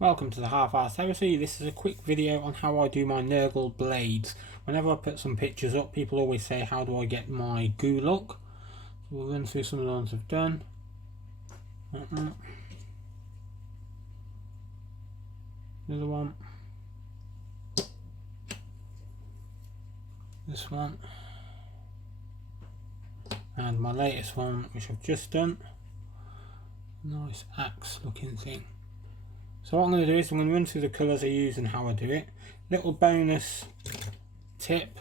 Welcome to the Halfarsed Heresy. This is a quick video on how I do my NURGLE blades. Whenever I put some pictures up, people always say, how do I get my goo look? So we'll run through some of the ones I've done. Another one. This one. And my latest one, which I've just done. Nice axe looking thing. So what I'm going to do is I'm going to run through the colours I use and how I do it. Little bonus tip,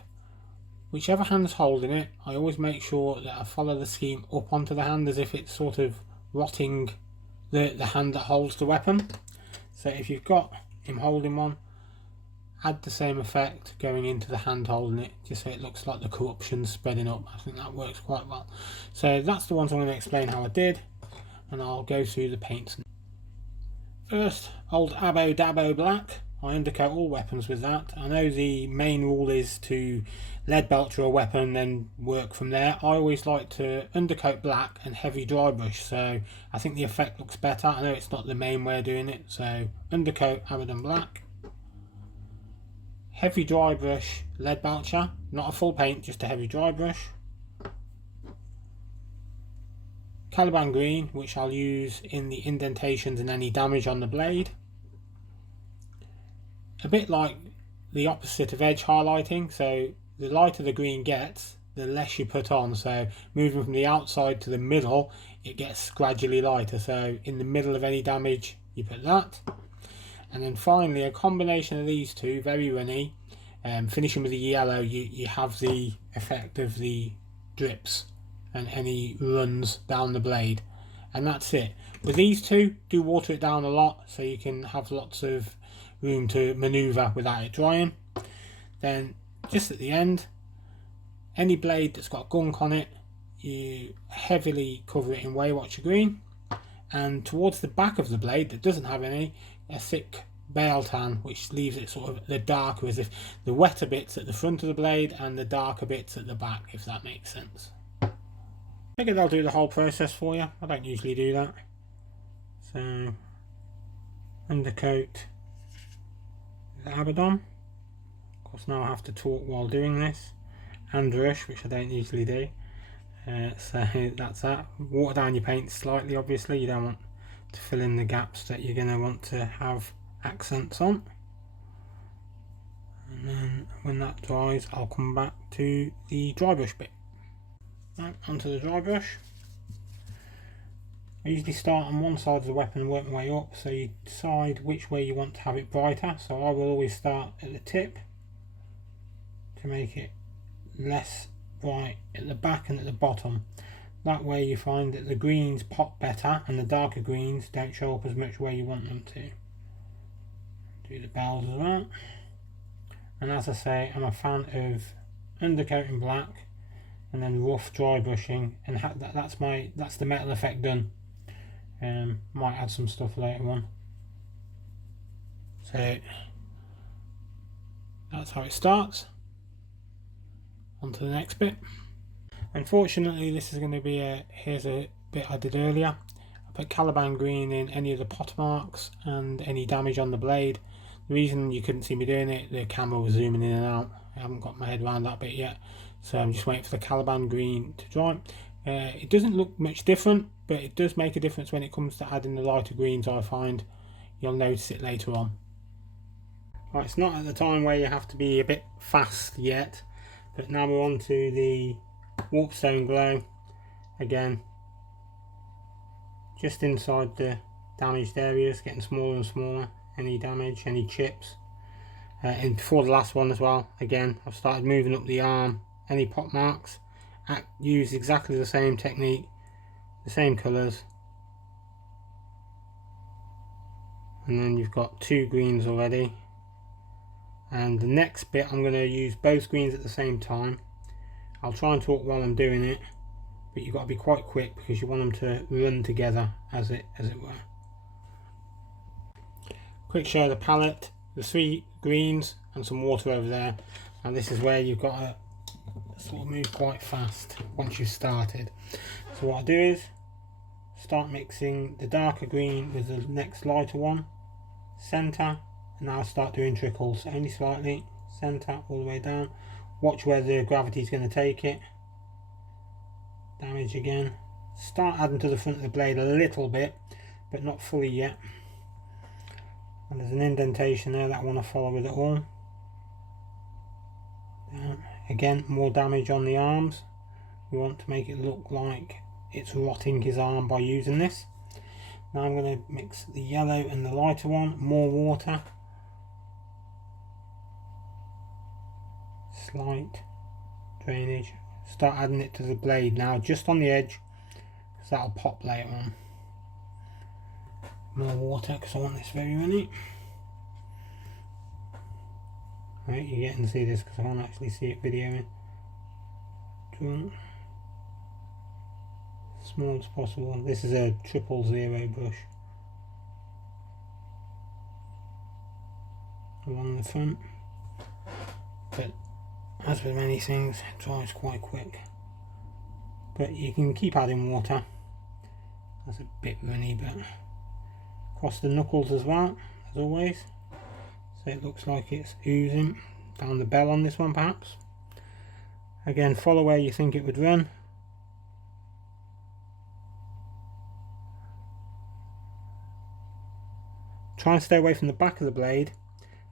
whichever hand's holding it, I always make sure that I follow the scheme up onto the hand as if it's sort of rotting the hand that holds the weapon. So if you've got him holding one, add the same effect going into the hand holding it, just so it looks like the corruption's spreading up. I think that works quite well. So that's the ones I'm going to explain how I did, and I'll go through the paints. First, old Abo Dabo Black. I undercoat all weapons with that. I know the main rule is to lead belcher a weapon, then work from there. I always like to undercoat black and heavy Drybrush, so I think the effect looks better. I know it's not the main way of doing it, so undercoat Abaddon Black. Heavy Drybrush lead belcher, not a full paint, just a heavy Drybrush. Caliban green, which I'll use in the indentations and any damage on the blade. A bit like the opposite of edge highlighting, so the lighter the green gets, the less you put on. So moving from the outside to the middle, it gets gradually lighter. So in the middle of any damage, you put that. And then finally, a combination of these two, very runny, finishing with the yellow, you have the effect of the drips and any runs down the blade, and that's it. With these two, do water it down a lot so you can have lots of room to maneuver without it drying. Then just at the end, any blade that's got gunk on it, you heavily cover it in Waywatcher green, and towards the back of the blade that doesn't have any, a thick Biel tan, which leaves it sort of the darker, as if the wetter bits at the front of the blade and the darker bits at the back, if that makes sense. I figured I'll do the whole process for you. I don't usually do that. So, undercoat the Abaddon. Of course, now I have to talk while doing this. And rush, which I don't usually do. So that's that. Water down your paint slightly, obviously. You don't want to fill in the gaps that you're going to want to have accents on. And then when that dries, I'll come back to the dry brush bit. Right, onto the dry brush. I usually start on one side of the weapon and work my way up, so you decide which way you want to have it brighter. So I will always start at the tip to make it less bright at the back and at the bottom. That way you find that the greens pop better and the darker greens don't show up as much where you want them to. Do the bells as well. And as I say, I'm a fan of undercoating black and then rough dry brushing, and that's the metal effect done. Might add some stuff later on. So that's how it starts. On to the next bit. Unfortunately, this is going to be here's a bit I did earlier. I put Caliban green in any of the pot marks and any damage on the blade. The reason you couldn't see me doing it, the camera was zooming in and out. I haven't got my head around that bit yet, so I'm just waiting for the Caliban green to dry. It doesn't look much different, but it does make a difference when it comes to adding the lighter greens. I find you'll notice it later on. Right, it's not at the time where you have to be a bit fast yet, but now we're on to the Warpstone glow again, just inside the damaged areas, getting smaller and smaller. Any damage, any chips. And before the last one as well, again, I've started moving up the arm, any pot marks. Use exactly the same technique, the same colours. And then you've got two greens already. And the next bit, I'm going to use both greens at the same time. I'll try and talk while I'm doing it, but you've got to be quite quick because you want them to run together as it were. Quick show of the palette, the three greens and some water over there, and this is where you've got to sort of move quite fast once you've started. So what I do is start mixing the darker green with the next lighter one, centre, and now start doing trickles, only slightly, centre all the way down. Watch where the gravity is going to take it. Damage again. Start adding to the front of the blade a little bit, but not fully yet. And there's an indentation there that I want to follow with it all. Down. Again, more damage on the arms. We want to make it look like it's rotting his arm by using this. Now I'm going to mix the yellow and the lighter one, more water. Slight drainage. Start adding it to the blade now, just on the edge, because that'll pop later on. More water, because I want this very runny. Right, you're getting to see this because I can't actually see it videoing. Draw. Small as possible. This is a 000 brush. Along the front. But as with many things, it dries quite quick. But you can keep adding water. That's a bit runny, but across the knuckles as well, as always. So it looks like it's oozing down the bell on this one perhaps. Again, follow where you think it would run. Try and stay away from the back of the blade,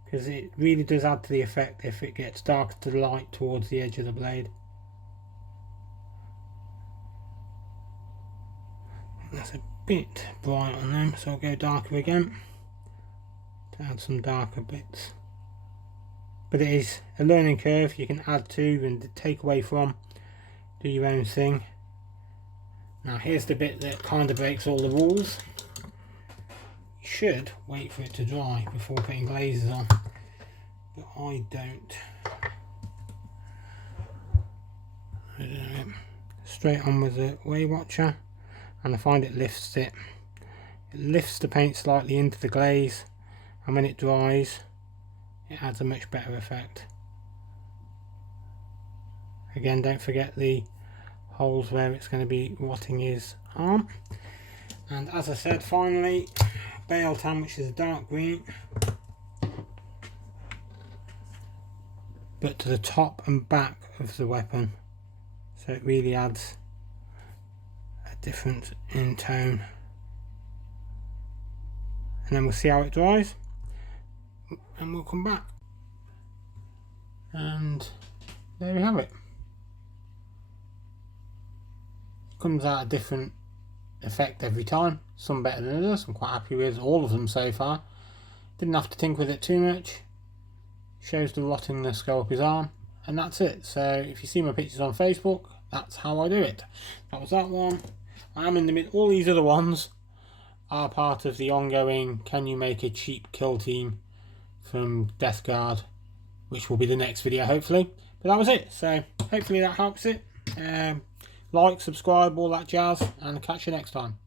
because it really does add to the effect if it gets darker to the light towards the edge of the blade. That's a bit bright on them, so I'll go darker again to add some darker bits. But it is a learning curve. You can add to and take away from, do your own thing. Now here's the bit that kind of breaks all the rules. You should wait for it to dry before putting glazes on, but I don't. Straight on with the Waywatcher, and I find it lifts it. It lifts the paint slightly into the glaze, and when it dries it adds a much better effect. Again, don't forget the holes where it's going to be rotting his arm. And as I said, finally, Biel tan, which is a dark green, but to the top and back of the weapon, so it really adds a difference in tone. And then we'll see how it dries, and we'll come back. And there we have it. It comes out a different effect every time, some better than others. I'm quite happy with all of them so far. Didn't have to tinker with it too much. Shows the rottingness go up his arm, and that's it. So if you see my pictures on Facebook, that's how I do it. That was that one. I am in the mid. All these other ones are part of the ongoing Can You Make a Cheap Kill Team from Death Guard, which will be the next video hopefully. But that was it, so hopefully that helps it. Like, subscribe, all that jazz, and catch you next time.